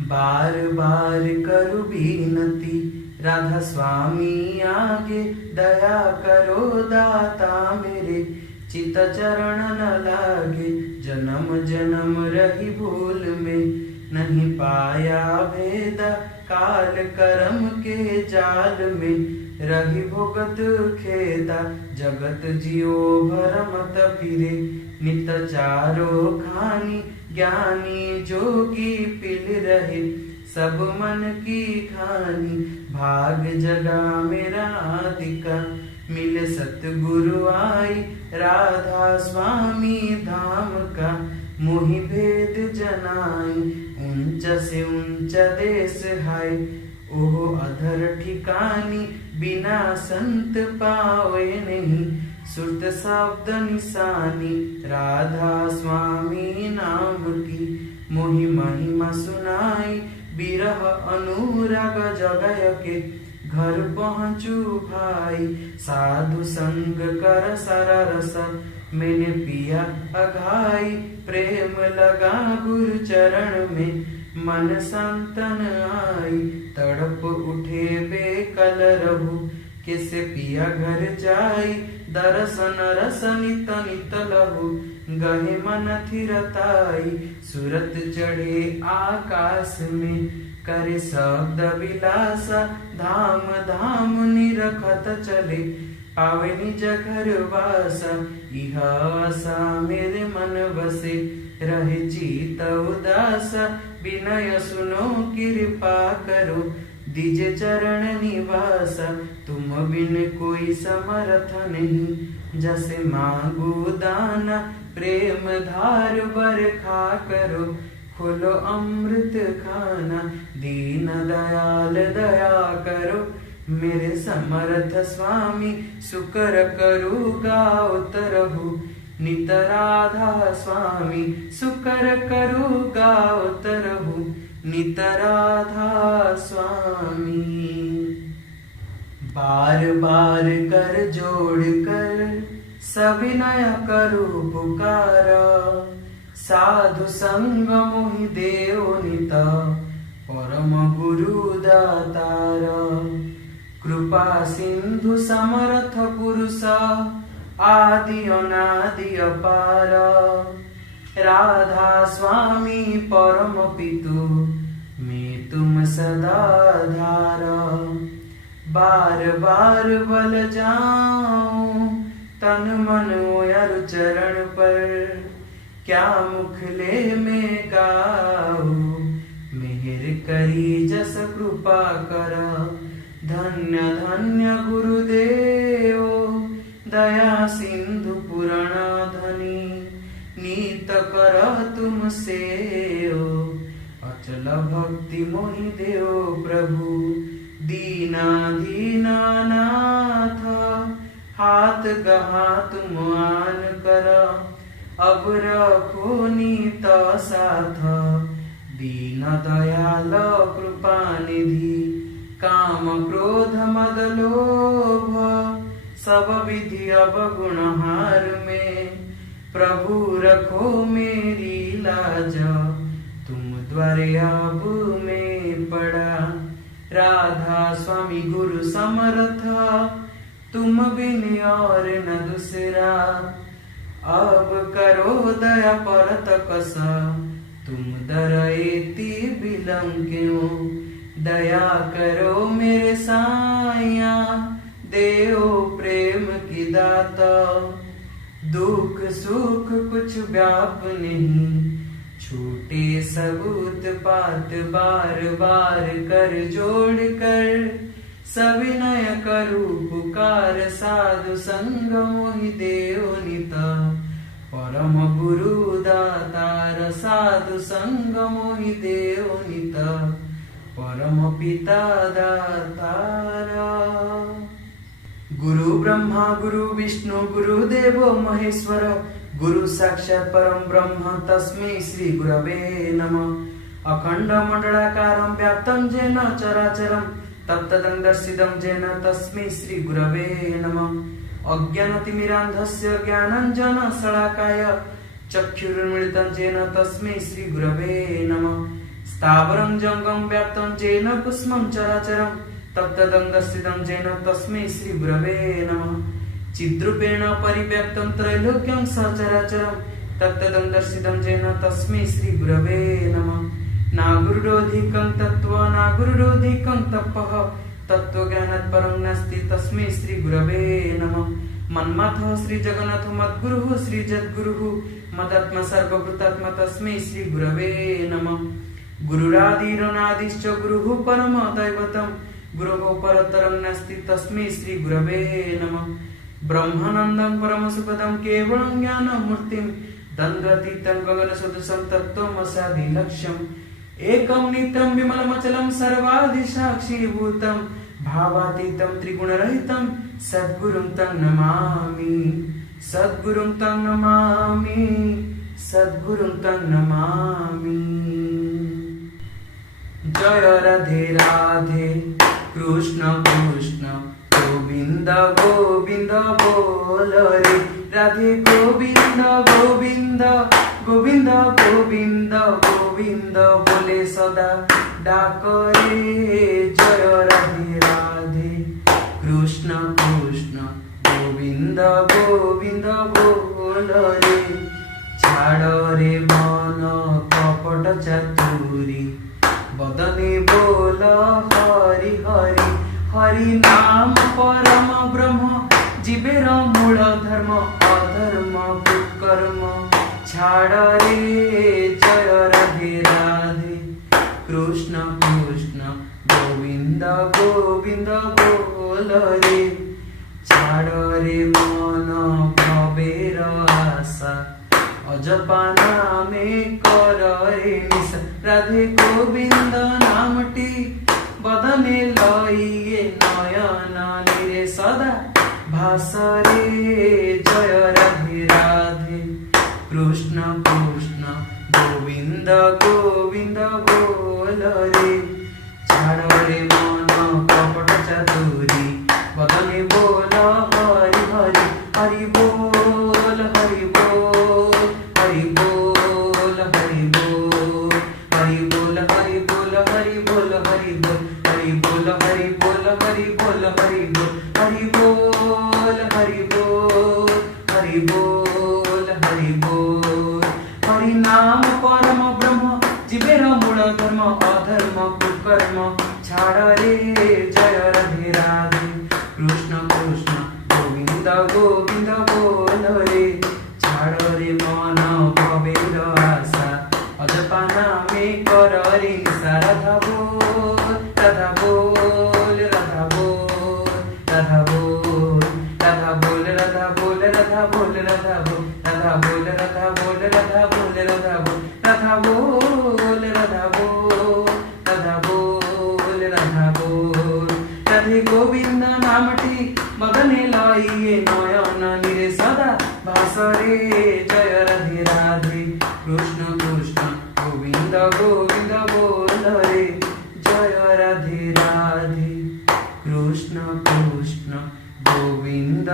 बार बार करु बीनती, राधा स्वामी आगे दया करो दाता मेरे। चित चरण न लागे, जन्म जन्म रही भूल में। नहीं पाया भेद काल कर्म के जाल में। रही भोगत खेदा, जगत जियो भरमत फिरे। नित चारो खानी, ज्ञानी जोगी पिल रहे। सब मन की खानी, भाग जगा मेरा आदिका। मिले सतगुरु आई, राधा स्वामी धाम का। मोहि भेद जनाई, ऊंचा से ऊंचा देश है। ओह अधर ठिकानी, बिना संत पावे नहीं। सुरत शब्द निशानी, राधा स्वामी नाम की। मोहि महिमा सुनाई, बिरह अनुराग जगय के। घर पहुँचू भाई, साधु संग कर सररस। मैंने पिया अघाई, प्रेम लगा गुरु चरण में। मन संतन आई, तड़प उठे बेकल रहू। किसे पिया घर जाई, दर्शन रस नित नित लहू। गहे मन थिरताई, सूरत चढ़े आकाश में। करे शब्द विलासा, धाम धाम निरखत चले। पावे निज घर वासा, इह आशा मेरे मन बसे। रहे चित उदासा, विनय सुनो कृपा करो। दीजे चरण निवासा, तुम बिन कोई समर्थ नहीं। जैसे मांगो दाना, प्रेम धार बरखा करो। खोलो अमृत खाना, दीन दयाल दया करो। मेरे समर्थ स्वामी, शुक्र करूँगा उतरहु। नित राधा स्वामी, शुक्र करूँगा उतरहु। नित राधा स्वामी। बार बार कर जोड़ कर, सविनय करू पुकारा। साधु संग मोहि देव नित, परम गुरु दातारा। कृपा सिंधु समर्थ पुरुष, आदि अनादि अपार। राधा स्वामी परम पितु, मैं तुम सदा धार। बार बार बल जाऊं, तन मन ओयर चरण पर। क्या मुख ले में गाऊं, मेहर करी जस कृपा कर। धन्य धन्य गुरुदेव, दया सिंधु पुराण धनी। नीत कर तुम सेव, अचल भक्ति मोहि देव प्रभु। दीना दीना नाथ, हाथ गहा तुम आन कर। अब रखो नीत साथ, दीन दयाल कृपा निधि। काम क्रोध मद लोभ, सब विधि अब गुणहार में। प्रभु रखो मेरी लाज, तुम द्वारे अब में पड़ा। राधा स्वामी गुरु समर्थ, तुम बिन और न दूसरा। अब करो दया परत कस, तुम दरएती बिलम क्यों। दया करो मेरे साया, देव प्रेम की दाता। दुख सुख कुछ व्याप नहीं, छूटे सबूत पात। बार बार कर जोड़ कर, सविनय करू पुकार। साधु संग मोहि देव नित, परम गुरु दातार। साधु संग मोहि देव नित, परम पिता दातारा। गुरु ब्रह्मा गुरु विष्णु गुरुदेवो महेश्वर। गुरु साक्षात् परम ब्रह्म, तस्मै श्री गुरवे नमः। अखंड मंडलाकारं व्याप्तं येन चराचरं, तत्तदं दर्शितं येन तस्मै श्री गुरवे नमः। अज्ञानतिमिरान्धस्य ज्ञानाञ्जनशलाकाय, चक्षुरुन्मीलितं येन तस्मै श्री गुरवे नमः। स्थावरं जंगम व्याप्तं जेन पुष्पं चराचरं तप्तदं दर्शितं जेन तस्मै श्री गुरवे नमः। चिद्रूपेण परिव्याप्तं त्रैलोक्यं सचराचरं तप्तदं दर्शितं जेन तस्मै श्री गुरवे नमः। नागुरुरोधिकं तत्त्व नागुरुरोधिकं तपः तत्त्वज्ञानात् परं नास्ति तस्मै श्री गुरवे नमः। मन्मथः श्री जगन्नाथ मद्गुरुः श्री जद्गुरुः मदात्मा सर्वभूतात्मा तस्मै श्री गुरवे नमः। गुरुरादिरनादिश्च गुरुः परम दैवतं गुरोः परतरं नास्ति तस्मै श्री गुरवे नमः। ब्रह्मानन्दं परमसुखदं केवलं ज्ञानमूर्तिं द्वन्द्वातीतं गगनसदृशं तत्त्वमस्यादिलक्ष्यम् एकं नित्यं विमलमचलं सर्वादिसाक्षीभूतं भावातीतं त्रिगुणरहितं सद्गुरुं तं नमामि सद्गुरुं तं नमामि सद्गुरुं तं नमामि। जय राधे राधे कृष्ण कृष्ण गोविंद गोविंद बोल रे राधे गोविंद गोविंद गोविंद गोविंद गोविंद बोले सदा डाक रे। जय राधे राधे कृष्ण कृष्ण गोविंद गोविंद बोल रे छाड़ रे मन कपट चतुरी बदने बोल हरि हरि हरि नाम परम ब्रह्म जीवेर मूल धर्म अधर्म कुकर्म छाड़ रे। जय राधे राधे कृष्ण कृष्ण गोविंद गोविंद बोल रे छाड़ रे मन भवेर आशा अजपा नामे कर रे निशा राधे गोविंद नामटी बदने लइए नयन निरे सदा भास रे। जय राधे राधे कृष्ण कृष्ण गोविंद गोविंद बोल रे छाड़ रे मन कपट चतुरी बदने बोल हरि हरि हरि बोल हरि बोल हरि बोल हरि बोल हरि बोल हरि बोल हरि बोल हरि बोल हरि बोल हरि बोल हरि बोल हरि बोल हरि बोल हरि बोल हरि बोल हरि नाम परम ब्रह्म जीवेर मूल धर्म अधर्म कुकर्म छाड़ रे। जय राधे राधे कृष्ण कृष्ण गोविंद गोविंद बोल रे छाड़ रे मन भवेर आशा अजपा नामे कर रे निशा राधा बोल राधा बोल राधा बोल राधा बोल राधा बोल राधा बोल राधा बोल राधा बोल राधा बोल राधा बोल राधा बोल राधा बोल राधा बोल राधा बोल राधा बोल राधा बोल राधे गोविंद नामटी बदने लइए नयन निरे सदा भास रे। जय राधे राधे कृष्ण कृष्ण गोविंद गोविंद बोल रे जय राधे राधे कृष्ण कृष्ण गोविंद।